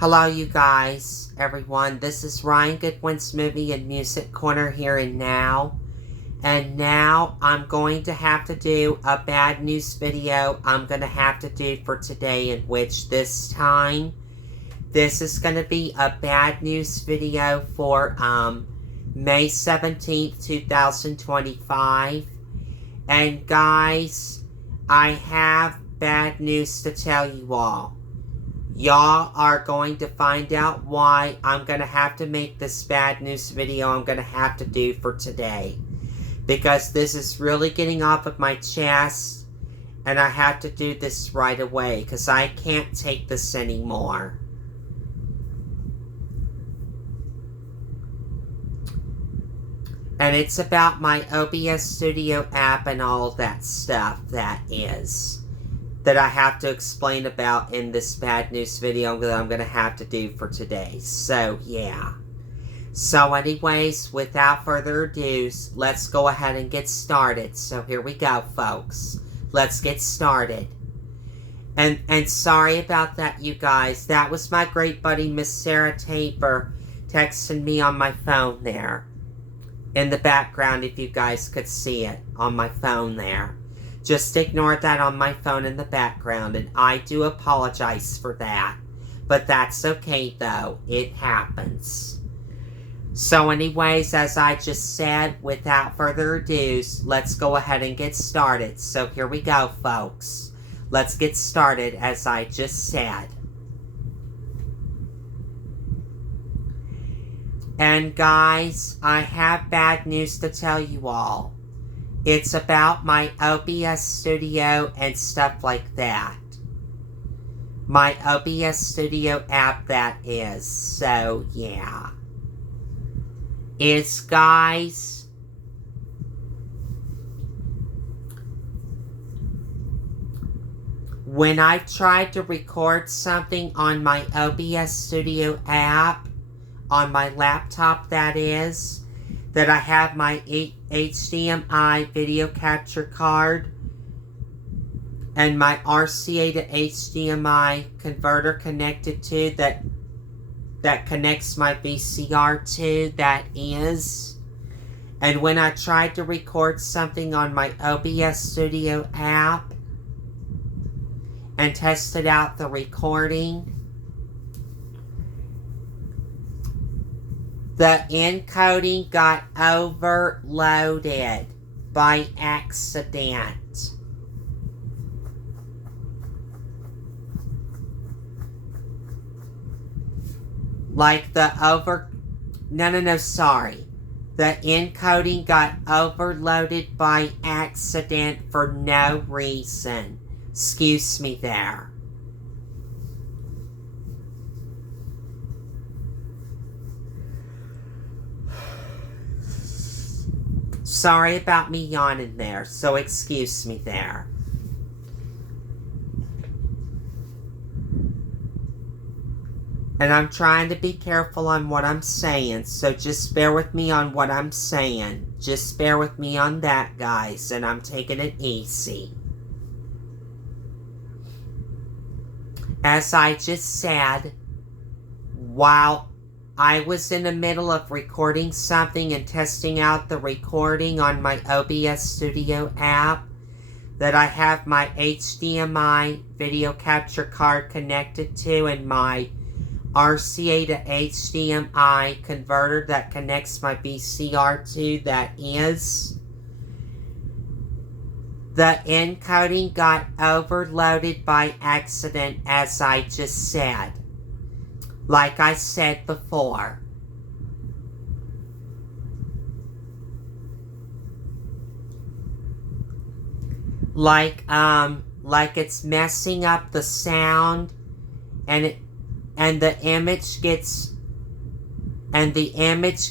Hello you guys, everyone. This is Ryan Goodwin's Movie and Music Corner here and now. And now I'm going to have to do a bad news video I'm going to have to do for today, in which this time this is going to be a bad news video for May 17th, 2025. And guys, I have bad news to tell you all. Y'all are going to find out why I'm going to have to make this bad news video I'm going to have to do for today. Because this is really getting off of my chest, and I have to do this right away because I can't take this anymore. And it's about my OBS Studio app and all that stuff that I have to explain about in this bad news video that I'm going to have to do for today. So, yeah. So, anyways, without further ado, let's go ahead and get started. So, here we go, folks. Let's get started. And sorry about that, you guys. That was my great buddy, Miss Sarah Taper, texting me on my phone there. In the background, if you guys could see it on my phone there. Just ignore that on my phone in the background, and I do apologize for that. But that's okay, though. It happens. So anyways, as I just said, without further ado, let's go ahead and get started. So here we go, folks. Let's get started, as I just said. And guys, I have bad news to tell you all. It's about my OBS Studio and stuff like that. My OBS Studio app, that is. So, yeah. Guys, when I tried to record something on my OBS Studio app, on my laptop, that is, that I have my HDMI video capture card and my RCA to HDMI converter connected to, that connects my VCR to, that is. And when I tried to record something on my OBS Studio app and tested out the recording, the encoding got overloaded by accident. Sorry. The encoding got overloaded by accident for no reason. Excuse me there. Sorry about me yawning there, so excuse me there. And I'm trying to be careful on what I'm saying, so just bear with me on what I'm saying. Just bear with me on that, guys, and I'm taking it easy. As I just said, while I was in the middle of recording something and testing out the recording on my OBS Studio app that I have my HDMI video capture card connected to and my RCA to HDMI converter that connects my VCR to, that is. The encoding got overloaded by accident, as I just said. Like I said before. Like it's messing up the sound, and the image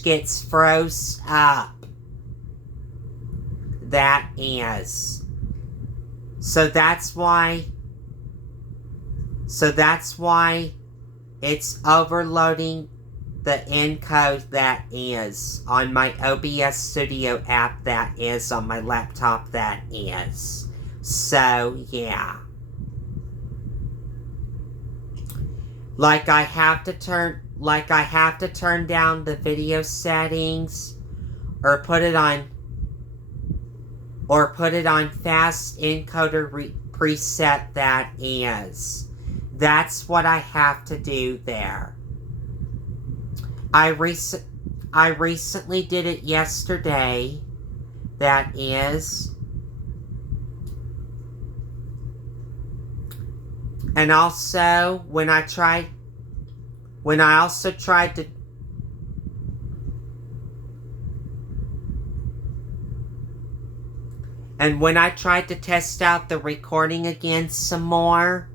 gets froze up. That is. So that's why it's overloading the encode, that is, on my OBS Studio app, that is, on my laptop, that is. So, yeah. Like I have to turn down the video settings or put it on fast encoder preset. That is. That's what I have to do there. I recently did it yesterday. That is. And also, when I also tried to test out the recording again some more,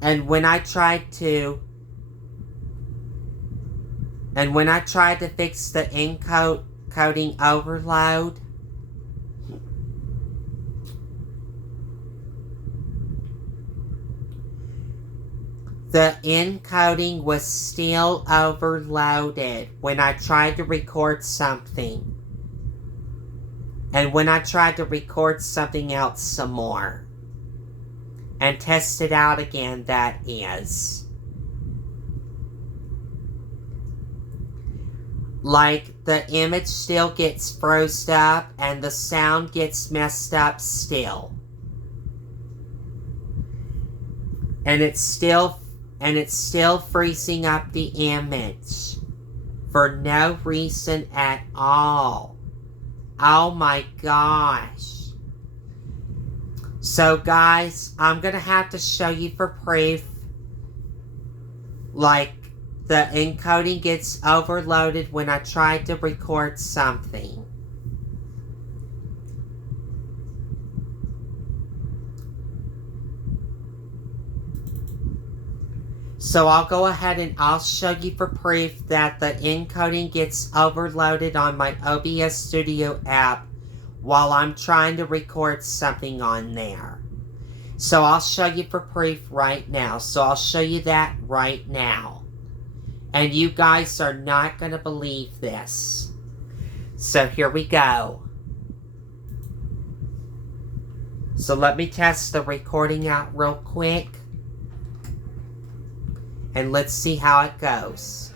and when I tried to fix the encoding overload, the encoding was still overloaded when I tried to record something. And when I tried to record something else some more. And test it out again, that is. Like, the image still gets froze up and the sound gets messed up still. And it's still freezing up the image for no reason at all. Oh my gosh. So guys, I'm gonna have to show you for proof. Like, the encoding gets overloaded when I try to record something. So I'll go ahead and I'll show you for proof that the encoding gets overloaded on my OBS Studio app while I'm trying to record something on there. So I'll show you for proof right now. So I'll show you that right now. And you guys are not going to believe this. So here we go. So let me test the recording out real quick. And let's see how it goes.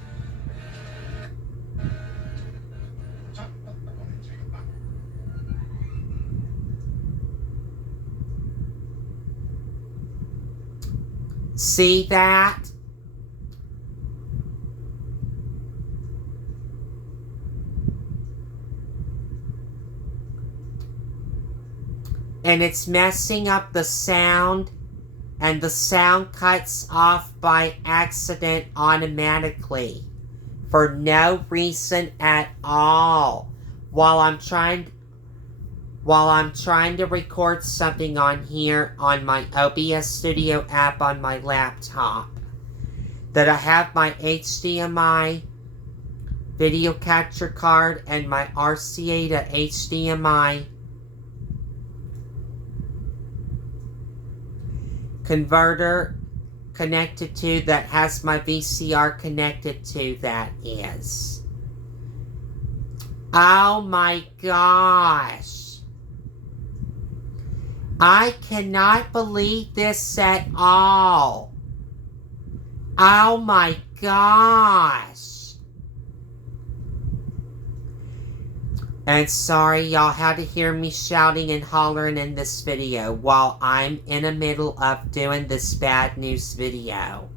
See that? And it's messing up the sound. And the sound cuts off by accident automatically. For no reason at all. While I'm trying to record something on here on my OBS Studio app on my laptop. That I have my HDMI video capture card and my RCA to HDMI converter connected to, that has my VCR connected to, that is. Oh my gosh. I cannot believe this at all. Oh my gosh. And sorry y'all had to hear me shouting and hollering in this video while I'm in the middle of doing this bad news video.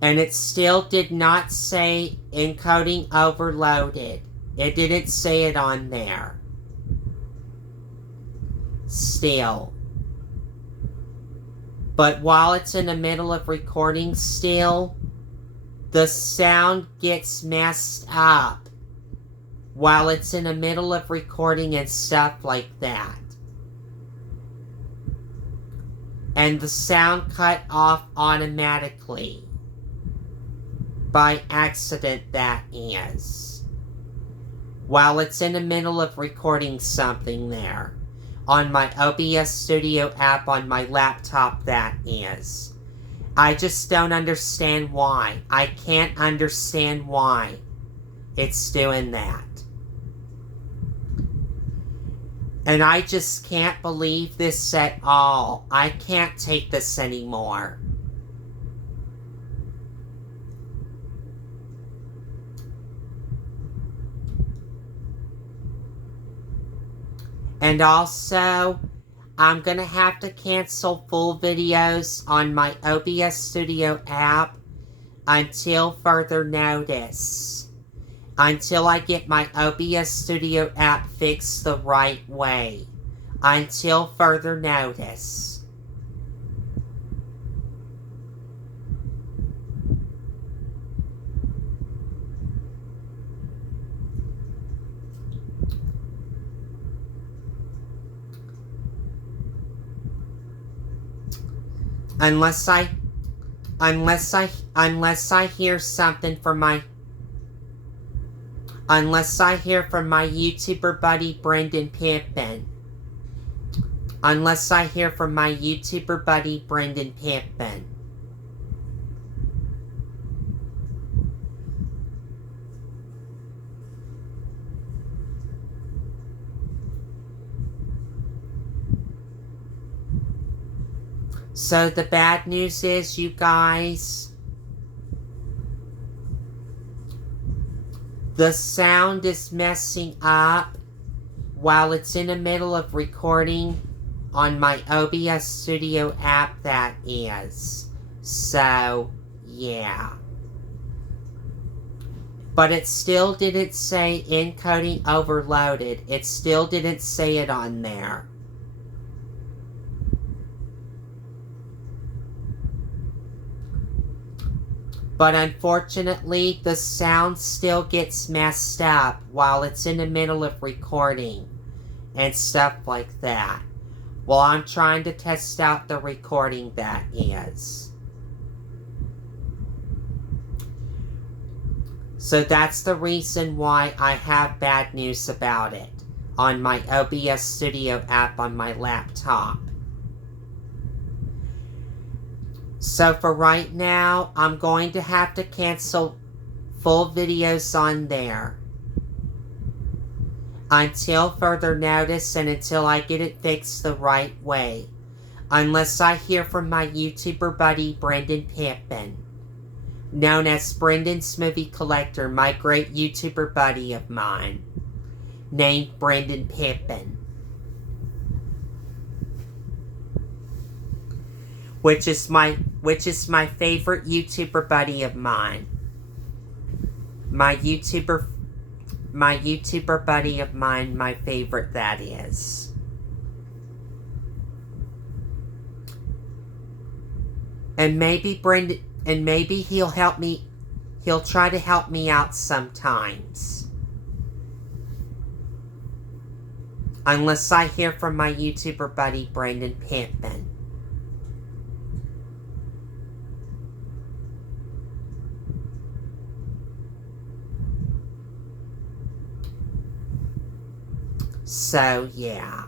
And it still did not say encoding overloaded. It didn't say it on there. Still. But while it's in the middle of recording still, the sound gets messed up while it's in the middle of recording and stuff like that. And the sound cut off automatically. By accident, that is. While it's in the middle of recording something there. On my OBS Studio app on my laptop, that is. I just don't understand why. I can't understand why it's doing that. And I just can't believe this at all. I can't take this anymore. And also, I'm going to have to cancel full videos on my OBS Studio app until further notice. Until I get my OBS Studio app fixed the right way. Until further notice. Unless I hear something from my YouTuber buddy Brendan Pippin. Unless I hear from my YouTuber buddy Brendan Pippin. So the bad news is, you guys, the sound is messing up while it's in the middle of recording on my OBS Studio app, that is. So, yeah. But it still didn't say encoding overloaded. It still didn't say it on there. But unfortunately, the sound still gets messed up while it's in the middle of recording and stuff like that. Well, I'm trying to test out the recording, that is. So that's the reason why I have bad news about it on my OBS Studio app on my laptop. So for right now, I'm going to have to cancel full videos on there until further notice and until I get it fixed the right way. Unless I hear from my YouTuber buddy Brendan Pippin, known as Brendan's Movie Collector, my great YouTuber buddy of mine, named Brendan Pippin. Which is my favorite YouTuber buddy of mine. My YouTuber buddy of mine, my favorite, that is. And maybe he'll help me. He'll try to help me out sometimes. Unless I hear from my YouTuber buddy Brendan Pippin. So, yeah.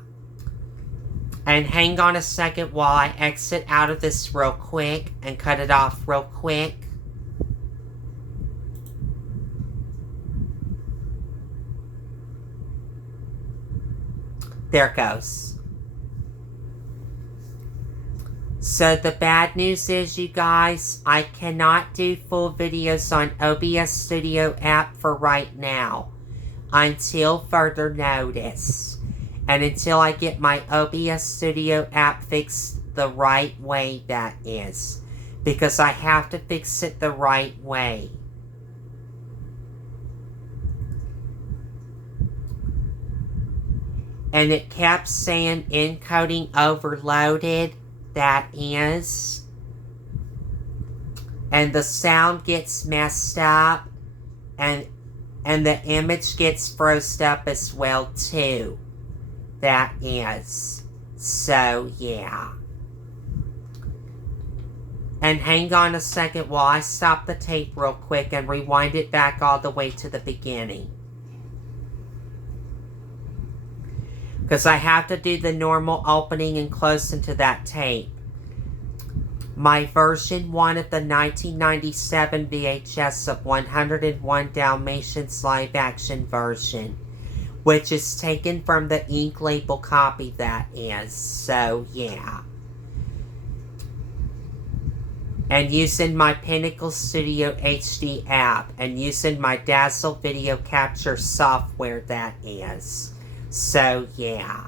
And hang on a second while I exit out of this real quick and cut it off real quick. There it goes. So the bad news is, you guys, I cannot do full videos on OBS Studio app for right now. Until further notice. And until I get my OBS Studio app fixed the right way, that is. Because I have to fix it the right way. And it kept saying encoding overloaded, that is. And the sound gets messed up. And the image gets frozen up as well, too. That is. So, yeah. And hang on a second while I stop the tape real quick and rewind it back all the way to the beginning. Because I have to do the normal opening and closing to that tape. My version 1 of the 1997 VHS of 101 Dalmatians live action version which is taken from the ink label copy, that is. So, yeah. And using my Pinnacle Studio HD app, and using my Dazzle video capture software, that is. So, yeah.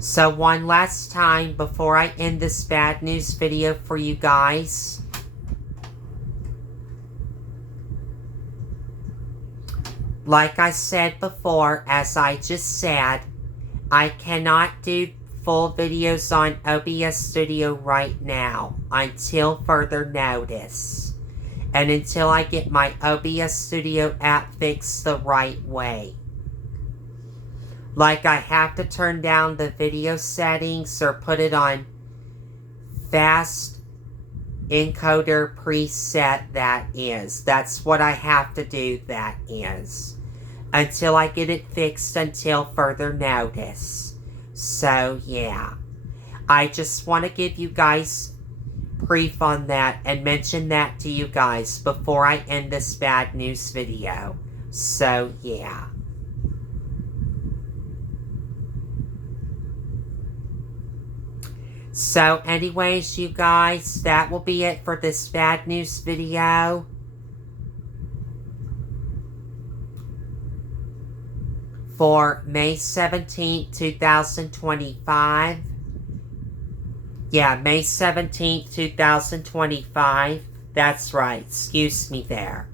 So, one last time before I end this bad news video for you guys. Like I said before, as I just said, I cannot do full videos on OBS Studio right now until further notice. And until I get my OBS Studio app fixed the right way. Like I have to turn down the video settings or put it on fast encoder preset, that is. That's what I have to do, that is. Until I get it fixed until further notice. So, yeah. I just want to give you guys brief on that and mention that to you guys before I end this bad news video. So, yeah. So, anyways, you guys, that will be it for this bad news video. For May 17th, 2025. Yeah, May 17th, 2025. That's right. Excuse me there.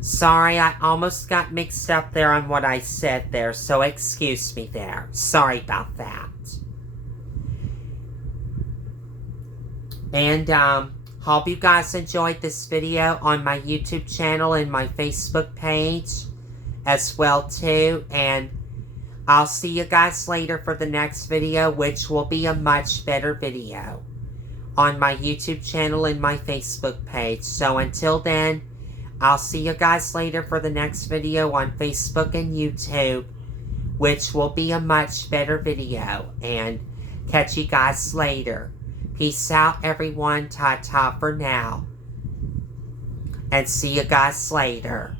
Sorry, I almost got mixed up there on what I said there, so excuse me there. Sorry about that. And, hope you guys enjoyed this video on my YouTube channel and my Facebook page as well too, and I'll see you guys later for the next video, which will be a much better video on my YouTube channel and my Facebook page. So until then, I'll see you guys later for the next video on Facebook and YouTube, which will be a much better video, and catch you guys later. Peace out, everyone. Ta-ta for now. And see you guys later.